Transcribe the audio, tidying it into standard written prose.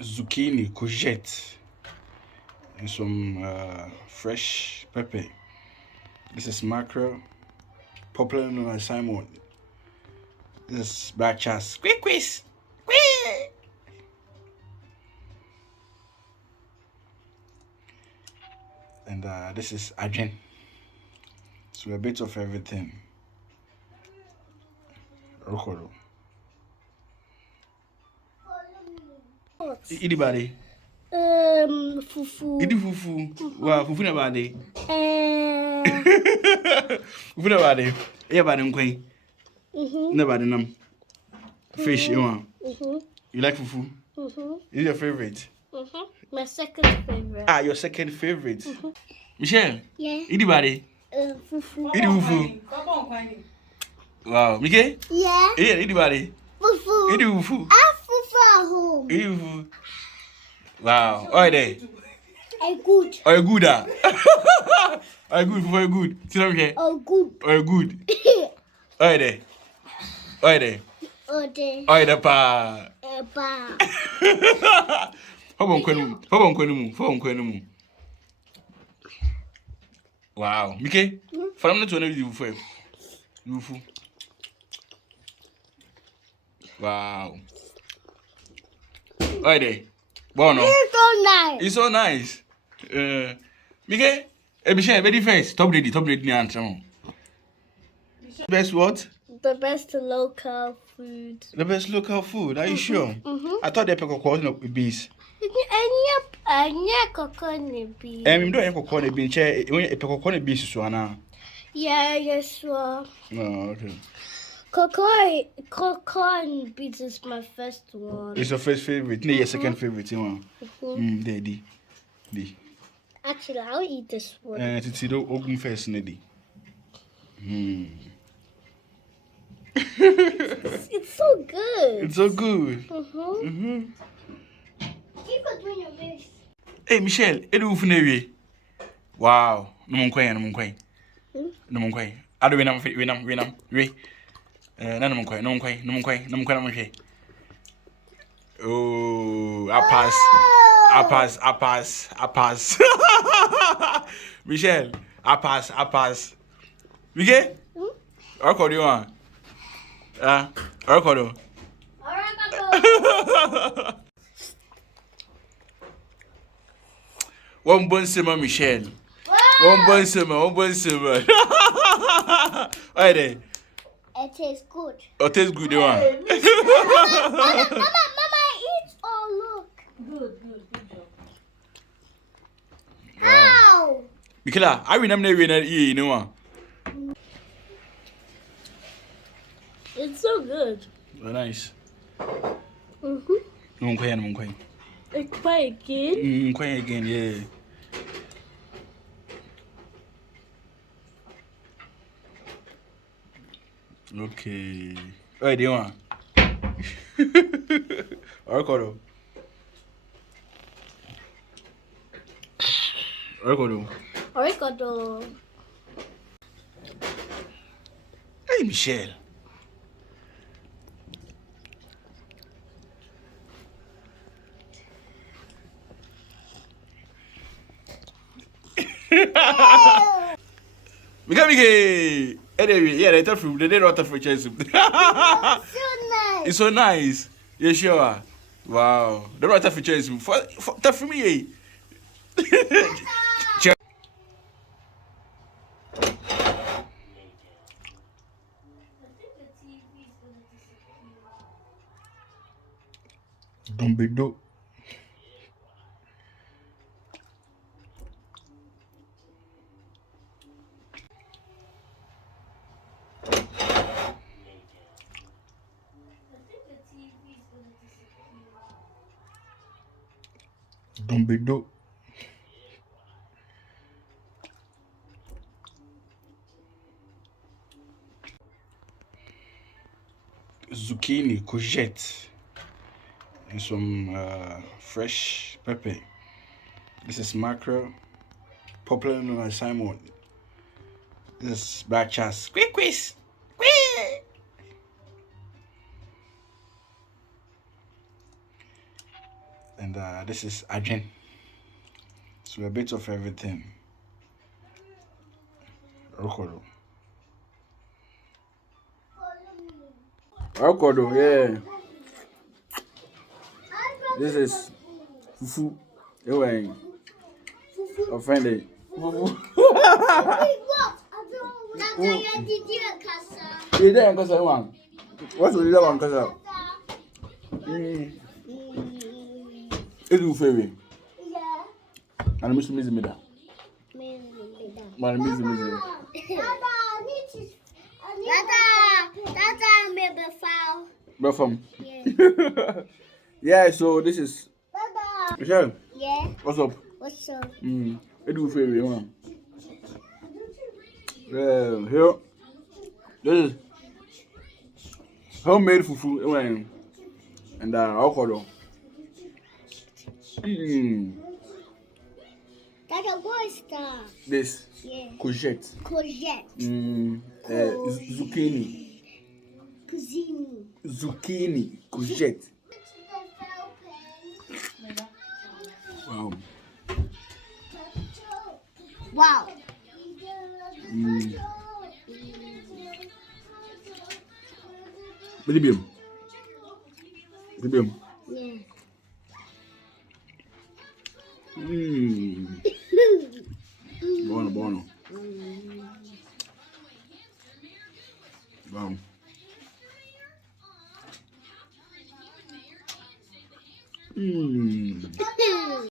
zucchini, courgette, and some fresh pepper. This is mackerel, popularly known as salmon. This is black chas. Squeak, squeak. And this is ajin. So a bit of everything. Rokoro. Anybody? Fufu. Idi fufu. Wow, fufu na bade. Fufu na bade. Yeah, bade nkwen. Na bade nam. Fish, you want? You like fufu? Is your favorite? My second favorite. Ah, your second favorite. Michelle? Yeah. Idi bade. Fufu. Idi fufu. Wow, Mike? Yeah. Yeah, idi bade. Fufu. Idi fufu. I have fufu at home. Idi fufu. Wow. Oi there. Good. Are you good? Ah? Are you good? For you good? Sit down here. Good. Are you good? Oi there. Oi there. Okay. Oi there, pa. Pa. How about kwenu? Wow. Mike? From not to know you for you. Wow. Oi there. Bono. It's so nice. It's so nice. Mike, Michelle, very first. Top ready ni answer. Best what? The best local food. The best local food. Are you sure? I thought they pick a corn with beans. And coconut beans. You don't have a corn with beans. When you pick a corn with beans, so now. Yeah, yes, well. Oh, okay. Coconut beans is my first one. It's your first favorite. No, your second favorite. Daddy. Actually, I'll eat this one. It's the open first, Neddy. It's so good. It's so good. Keep on doing your best. Hey, Michelle, edu ufunewe. Wow. No mkwai. Ado we nam. No mkwai. Oh, I pass. Michelle, I pass. Mike? Record you want? Record. One bon summer, Michelle. One bon summer. Why there? It tastes good. Oh, tastes good, you want? Mama, eat. Oh, look. Good job. How? Mikela, I remember you know. It's so good. Oh, nice. No mkwai. Try again. Mkwai again, yeah. Okay. Wait, do you want? Record. Oregano. Hey, Michelle. Mike. Anyway, yeah, they tough. They did not tough for chase. So nice. It's so nice. You sure? Wow. They not tough for chase. For tough for me. Don't be do. Don't be do. Zucchini, courgette, and some fresh pepper. This is mackerel, popularly known as salmon. This is black chas. Squeak. And this is ajin. So a bit of everything. Rokodo. Rokodo, yeah. This is fufu. You offended. Fufu. You didn't cause one. What's the other one? Cause it's your favorite. Yeah. And Mr. Mizimida. Man, Mizimida. Dada, maybe foul. But from. Yeah. Yeah, so this is. Dada. Michelle, Yeah. what's up? What's up? It's your favorite one. Here. This is homemade fufu. And avocado. Dada, what's that? This. Yeah. Courgette. Courgette. Zucchini. Cuisine. Zucchini. Courgette. Wow. Wow. Medium. Medium. Yeah. Buono. Wow.